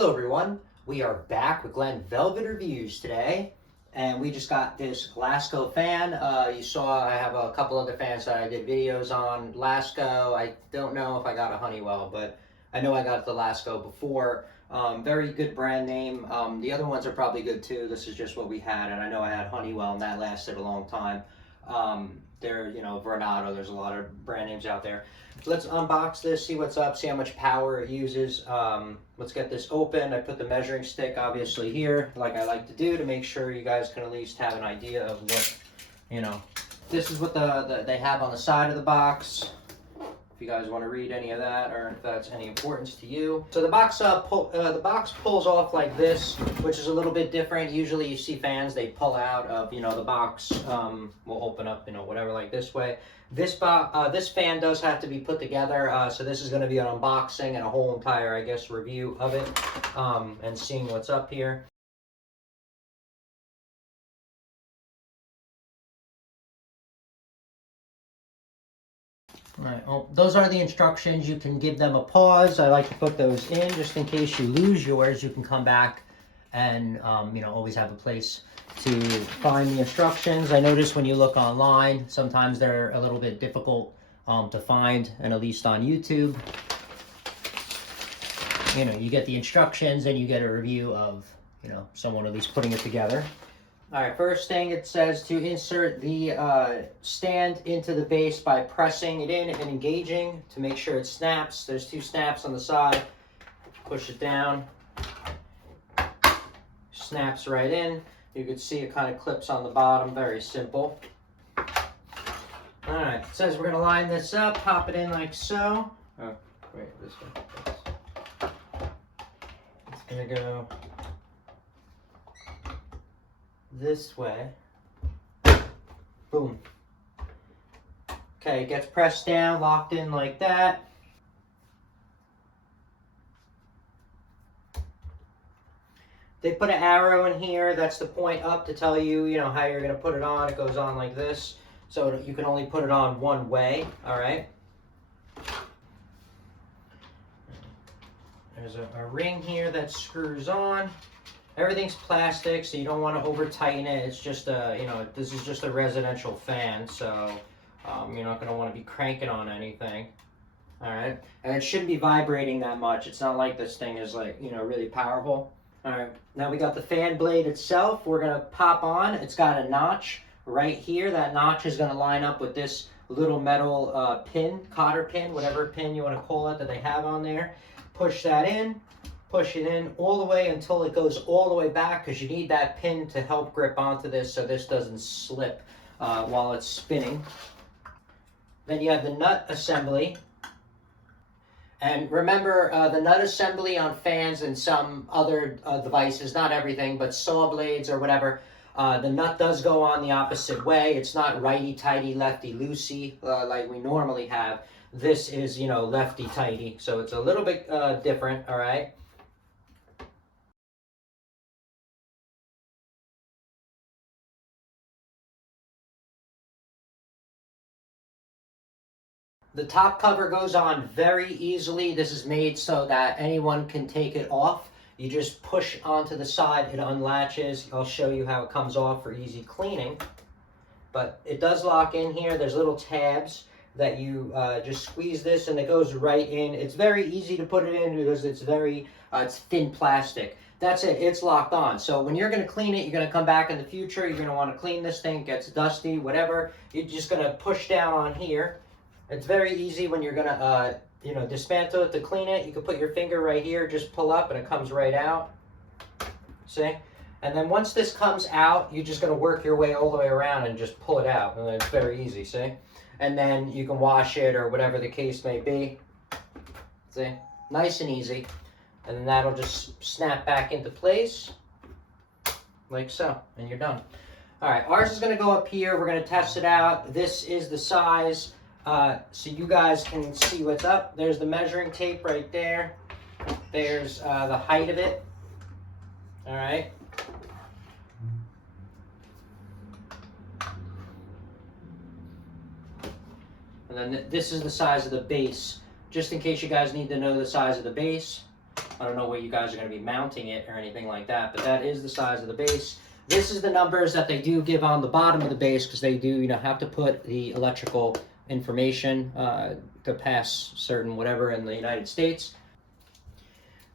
Hello everyone, we are back with Glenn Velvet Reviews today, and we just got this Lasko fan. You saw I have a couple other fans that I did videos on. Lasko, I don't know if I got a Honeywell, but I know I got the Lasko before. Very good brand name. The other ones are probably good too. This is just what we had, and I know I had Honeywell and that lasted a long time. Vernado, there's a lot of brand names out there. Let's unbox this, see what's up, see how much power it uses. Let's get this open. I put the measuring stick obviously here, like I like to do, to make sure you guys can at least have an idea of what, this is what they have on the side of the box. If you guys want to read any of that, or if that's any importance to you. So the box pulls off like this, which is a little bit different. Usually you see fans, they pull out of, the box will open up, whatever, like this way. This fan does have to be put together, so this is going to be an unboxing and a whole entire, I guess, review of it, and seeing what's up here. All right, well, those are the instructions. You can give them a pause. I like to put those in just in case you lose yours. You can come back and, always have a place to find the instructions. I notice when you look online, sometimes they're a little bit difficult to find, and at least on YouTube, you get the instructions and you get a review of, someone at least putting it together. All right, first thing, it says to insert the stand into the base by pressing it in and engaging to make sure it snaps. There's two snaps on the side. Push it down. Snaps right in. You can see it kind of clips on the bottom. Very simple. All right, it says we're going to line this up, pop it in like so. Oh, wait, this way. It's going to go this way. Boom. Okay, it gets pressed down, locked in like that. They put an arrow in here, that's the point up to tell you, how you're going to put it on. It goes on like this, so you can only put it on one way, all right? There's a ring here that screws on. Everything's plastic, so you don't want to over tighten it. It's just this is just a residential fan, so you're not going to want to be cranking on anything. All right, and it shouldn't be vibrating that much. It's not like this thing is really powerful. All right, now we got the fan blade itself. We're going to pop on. It's got a notch right here. That notch is going to line up with this little metal pin, cotter pin, whatever pin you want to call it that they have on there. Push that in. Push it in all the way until it goes all the way back, because you need that pin to help grip onto this so this doesn't slip while it's spinning. Then you have the nut assembly. And remember, the nut assembly on fans and some other devices, not everything, but saw blades or whatever, the nut does go on the opposite way. It's not righty-tighty, lefty-loosey like we normally have. This is, lefty-tighty, so it's a little bit different, all right? The top cover goes on very easily. This is made so that anyone can take it off. You just push onto the side, it unlatches. I'll show you how it comes off for easy cleaning. But it does lock in here. There's little tabs that you just squeeze this and it goes right in. It's very easy to put it in because it's it's thin plastic. That's it, it's locked on. So when you're gonna clean it, you're gonna come back in the future, you're gonna wanna clean this thing, gets dusty, whatever. You're just gonna push down on here. It's very easy when you're gonna, dismantle it to clean it. You can put your finger right here, just pull up, and it comes right out. See? And then once this comes out, you're just gonna work your way all the way around and just pull it out. And then it's very easy, see? And then you can wash it or whatever the case may be. See? Nice and easy. And then that'll just snap back into place, like so, and you're done. All right, ours is gonna go up here. We're gonna test it out. This is the size. So you guys can see what's up. There's the measuring tape right there. There's the height of it. All right. And then this is the size of the base, just in case you guys need to know the size of the base. I don't know where you guys are going to be mounting it or anything like that, but that is the size of the base. This is the numbers that they do give on the bottom of the base, because they do, you know, have to put the electrical information to pass certain whatever in the United States.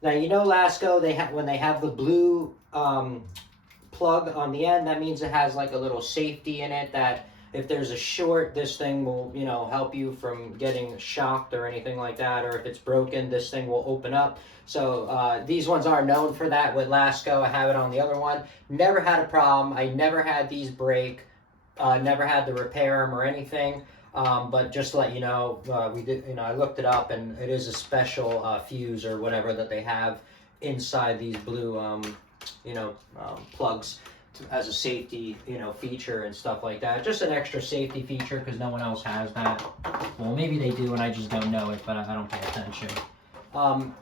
Now, you know, Lasko, when they have the blue plug on the end, that means it has like a little safety in it that if there's a short, this thing will, you know, help you from getting shocked or anything like that. Or if it's broken, this thing will open up. So these ones are known for that with Lasko. I have it on the other one. Never had a problem. I never had these break. Never had to repair them or anything. But just to let you know, we did. You know, I looked it up, and it is a special fuse or whatever that they have inside these blue, plugs as a safety, you know, feature and stuff like that. Just an extra safety feature because no one else has that. Well, maybe they do, and I just don't know it, but I don't pay attention.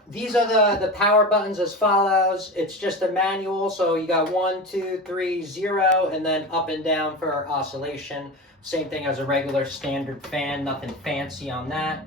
These are the power buttons as follows. It's just a manual, so you got 1, 2, 3, 0, and then up and down for oscillation. Same thing as a regular standard fan, nothing fancy on that.